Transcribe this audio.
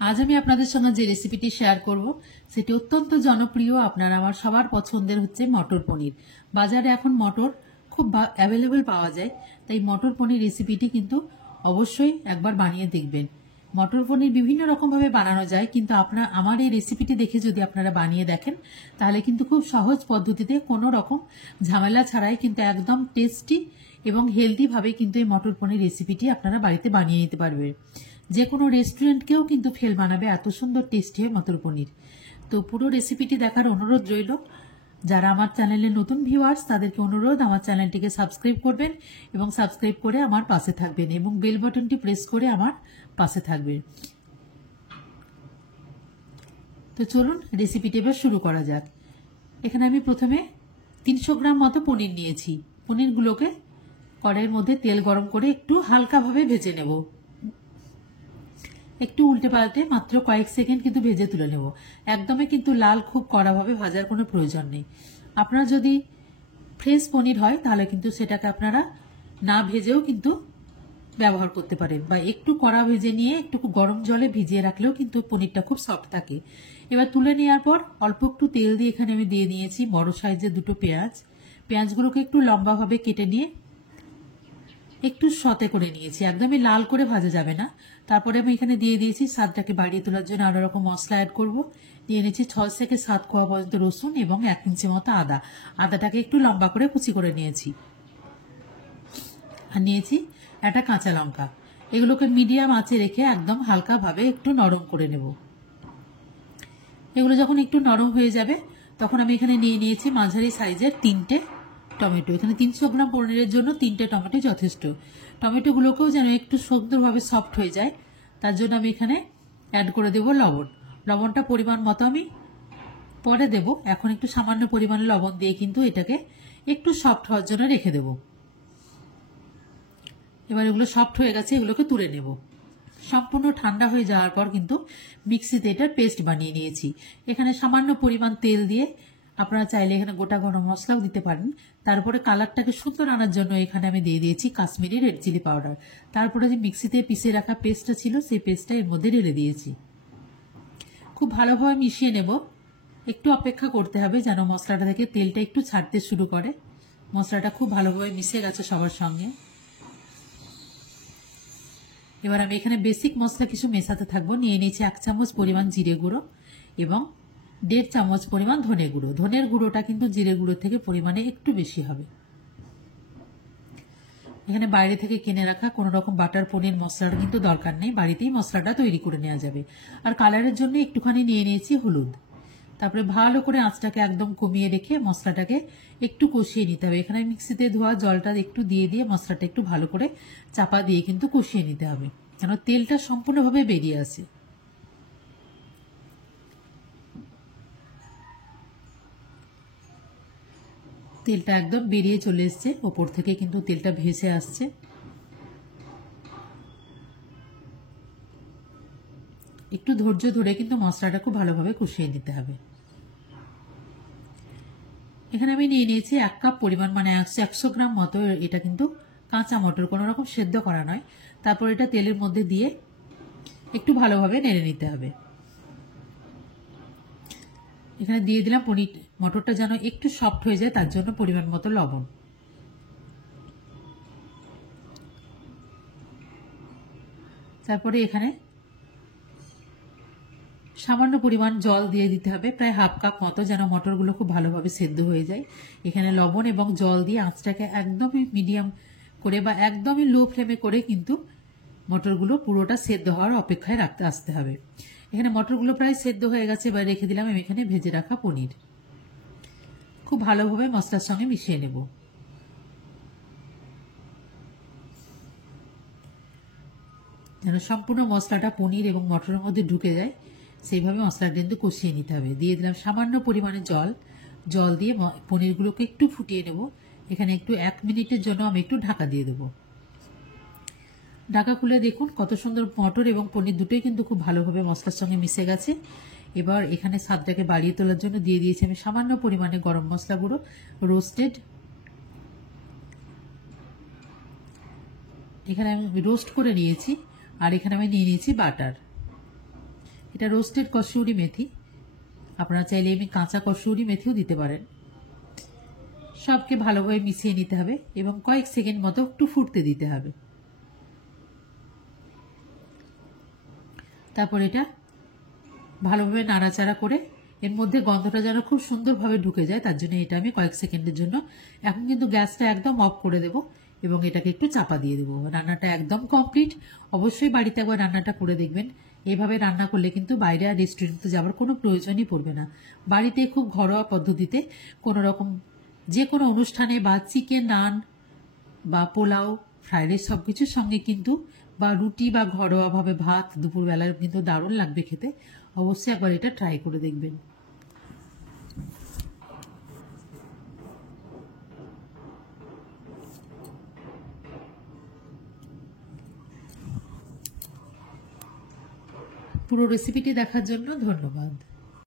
আজ আমি আপনাদের সঙ্গে যে রেসিপিটি শেয়ার করব সেটি অত্যন্ত জনপ্রিয়, আপনার আমার সবার পছন্দের হচ্ছে মটর পনির। বাজারে এখন মটর খুব অ্যাভেলেবল পাওয়া যায়, তাই মটর পনির রেসিপিটি কিন্তু অবশ্যই একবার বানিয়ে দেখবেন। মটর পনির বিভিন্ন রকমভাবে বানানো যায়, কিন্তু আমার এই রেসিপিটি দেখে যদি আপনারা বানিয়ে দেখেন তাহলে কিন্তু খুব সহজ পদ্ধতিতে কোনো রকম ঝামেলা ছাড়াই কিন্তু একদম টেস্টি এবং হেলদিভাবে কিন্তু এই মটর পনির রেসিপিটি আপনারা বাড়িতে বানিয়ে নিতে পারবেন। যে কোনো রেস্টুরেন্টকেও কিন্তু ফেল বানাবে, এত সুন্দর টেস্টি হয় মটর পনির। তো পুরো রেসিপিটি দেখার অনুরোধ রইল। যারা আমার চ্যানেলে নতুন ভিউয়ার্স তাদেরকে অনুরোধ আমার চ্যানেলটিকে সাবস্ক্রাইব করবেন এবং সাবস্ক্রাইব করে আমার পাশে থাকবেন এবং বেল বাটনটি প্রেস করে আমার পাশে থাকবেন। তো চলুন রেসিপিটি এবার শুরু করা যাক। এখানে আমি প্রথমে 300 গ্রাম মতো পনির নিয়েছি। পনিরগুলোকে কড়াইয়ের মধ্যে তেল গরম করে একটু হালকাভাবে ভেজে নেব। একটু উল্টে পাল্টে মাত্র কয়েক সেকেন্ড কিন্তু ভেজে তুলে নেব। একদমই কিন্তু লাল খুব কড়াভাবে ভাজার কোনো প্রয়োজন নেই। আপনারা যদি ফ্রেশ পনির হয় তাহলে কিন্তু সেটাকে আপনারা না ভেজেও কিন্তু ব্যবহার করতে পারেন, বা একটু কড়া ভেজে নিয়ে একটু গরম জলে ভিজিয়ে রাখলেও কিন্তু পনিরটা খুব সফট থাকে। এবার তুলে নেওয়ার পর অল্প একটু তেল দিয়ে এখানে আমি দিয়ে দিয়েছি বড় সাইজের দুটো পেঁয়াজ। পেঁয়াজগুলোকে একটু লম্বাভাবে কেটে নিয়ে একটু সতে করে নিয়েছি, একদমই লাল করে ভাজা যাবে না। তারপরে আমি এখানে দিয়ে দিয়েছি স্বাদটাকে বাড়িয়ে তোলার জন্য আরো রকম মশলা অ্যাড করব। দিয়ে নিয়েছি 6 থেকে 7 কোয়া পর্যন্ত রসুন এবং 1 ইঞ্চি মতো আদা। আদাটাকে একটু লম্বা করে কুচি করে নিয়েছি। আর নিয়েছি একটা কাঁচা লঙ্কা। এগুলোকে মিডিয়াম আঁচে রেখে একদম হালকাভাবে একটু নরম করে নেব। এগুলো যখন একটু নরম হয়ে যাবে তখন আমি এখানে নিয়ে নিয়েছি মাঝারি সাইজের 3টে টমেটো। এখানে 300 গ্রাম পনিরের জন্য 3টে টমেটো যথেষ্ট। টমেটোগুলোকেও যেন একটু সুন্দরভাবে সফট হয়ে যায় তার জন্য আমি এখানে অ্যাড করে দেব লবণ। লবণটা পরিমাণ মতো আমি পরে দেব, এখন একটু সামান্য পরিমাণে লবণ দিয়ে কিন্তু এটাকে একটু সফট হওয়ার জন্য রেখে দেব। এবার এগুলো সফট হয়ে গেছে, এগুলোকে তুলে নেব। সম্পূর্ণ ঠান্ডা হয়ে যাওয়ার পর কিন্তু মিক্সিতে এটার পেস্ট বানিয়ে নিয়েছি। এখানে সামান্য পরিমাণ তেল দিয়ে আপনারা চাইলে এখানে গোটা গরম মশলাও দিতে পারেন। তারপরে কালারটাকে সুন্দর আনার জন্য এখানে আমি দিয়ে দিয়েছি কাশ্মীরি রেড চিলি পাউডার। তারপরে যে মিক্সিতে পিষে রাখা পেস্টটা ছিল সেই পেস্টটা এর মধ্যে ঢেলে দিয়েছি। খুব ভালোভাবে মিশিয়ে নেব। একটু অপেক্ষা করতে হবে যেন মশলাটা থেকে তেলটা একটু ছাড়তে শুরু করে। মশলাটা খুব ভালোভাবে মিশে গেছে সবার সঙ্গে। এবার আমি এখানে বেসিক মশলা কিছু মেশাতে থাকবো। নিয়ে নিয়েছি 1 চামচ পরিমাণ জিরে গুঁড়ো এবং 1.5 চামচ পরিমাণ ধনে গুঁড়ো। ধনের গুঁড়োটা কিন্তু জিরে গুঁড়ো থেকে পরিমাণে একটু বেশি হবে। এখানে বাইরে থেকে কিনে রাখা কোনো রকম বাটার পনির মশলার কিন্তু দরকার নেই, বাড়িতেই মশলাটা তৈরি করে নেওয়া যাবে। আর কালারের জন্য একটুখানি নিয়ে নিয়েছি হলুদ। তারপরে ভালো করে আঁচটাকে একদম কমিয়ে রেখে মশলাটাকে একটু কষিয়ে নিতে হবে। এখানে মিক্সিতে ধোয়া জলটা একটু দিয়ে দিয়ে মশলাটা একটু ভালো করে চাপা দিয়ে কিন্তু কষিয়ে নিতে হবে যেন তেলটা সম্পূর্ণভাবে বেরিয়ে আসে। তেলটা একদম বেরিয়ে চলে এসছে, ওপর থেকে কিন্তু তেলটা ভেসে আসছে। একটু ধৈর্য ধরে কিন্তু মশলাটা খুব ভালোভাবে কষিয়ে নিতে হবে। এখানে আমি নিয়ে নিয়েছি 1 কাপ পরিমাণ, মানে 100 গ্রাম মতো। এটা কিন্তু কাঁচা মটর, কোনো রকম সেদ্ধ করা নয়। তারপর এটা তেলের মধ্যে দিয়ে একটু ভালোভাবে নেড়ে নিতে হবে। এখানে দিয়ে দিলাম পনির। মটরটা যেন একটু সফট হয়ে যায় তার জন্য পরিমাণ মতো লবণ। তারপরে এখানে সামান্য পরিমাণ জল দিয়ে দিতে হবে, প্রায় 1/2 কাপ মতো, যেন মটরগুলো খুব ভালোভাবে সেদ্ধ হয়ে যায়। এখানে লবণ এবং জল দিয়ে আঁচটাকে একদমই মিডিয়াম করে বা একদমই লো ফ্লেমে করে কিন্তু মটরগুলো পুরোটা সেদ্ধ হওয়ার অপেক্ষায় রাখতে আসতে হবে। এখানে মটরগুলো প্রায় সেদ্ধ হয়ে গেছে, এবার রেখে দিলাম আমি এখানে ভেজে রাখা পনির। খুব ভালোভাবে মশলার সঙ্গে মিশিয়ে নেব। যেন সম্পূর্ণ মশলাটা পনির এবং মটরের মধ্যে ঢুকে যায় সেইভাবে মশলাটা কিন্তু কষিয়ে নিতে হবে। দিয়ে দিলাম সামান্য পরিমাণে জল। জল দিয়ে পনিরগুলোকে একটু ফুটিয়ে নেব। এখানে একটু 1 মিনিটের জন্য আমি একটু ঢাকা দিয়ে দেবো। ঢাকা খুলে দেখুন কত সুন্দর মটর এবং পনির দুটোই কিন্তু খুব ভালোভাবে মশলার সঙ্গে মিশে গেছে। এবার এখানে স্বাদটাকে বাড়িয়ে তোলার জন্য দিয়ে দিয়েছি আমি সামান্য পরিমাণে গরম মশলা গুঁড়ো রোস্টেড। এখানে আমি রোস্ট করে নিয়েছি। আর এখানে আমি নিয়ে নিয়েছি বাটার। এটা রোস্টেড কসুরি মেথি, আপনারা চাইলে এমনি কাঁচা কসুরি মেথিও দিতে পারেন। সবকে ভালোভাবে মিশিয়ে নিতে হবে এবং কয়েক সেকেন্ড মতো একটু ফুটতে দিতে হবে। তারপর এটা ভালোভাবে নাড়াচাড়া করে এর মধ্যে গন্ধটা যেন খুব সুন্দরভাবে ঢুকে যায়, তার জন্য এটা আমি কয়েক সেকেন্ডের জন্য এখন কিন্তু গ্যাসটা একদম অফ করে দেব এবং এটাকে একটু চাপা দিয়ে দেবো। রান্নাটা একদম কমপ্লিট। অবশ্যই বাড়িতে একবার রান্নাটা করে দেখবেন। এভাবে রান্না করলে কিন্তু বাইরে আর রেস্টুরেন্টে যাওয়ার কোনো প্রয়োজনই পড়বে না। বাড়িতে খুব ঘরোয়া পদ্ধতিতে কোনো রকম যে কোনো অনুষ্ঠানে বা চিকেন, নান বা পোলাও, ফ্রাইড রাইস সব কিছুর সঙ্গে কিন্তু, বা রুটি বা ঘরোয়াভাবে ভাত দুপুরবেলায় কিন্তু দারুণ লাগবে খেতে। অবশ্যই একবার এটা ট্রাই করে দেখবেন। পুরো রেসিপিটি দেখার জন্য ধন্যবাদ।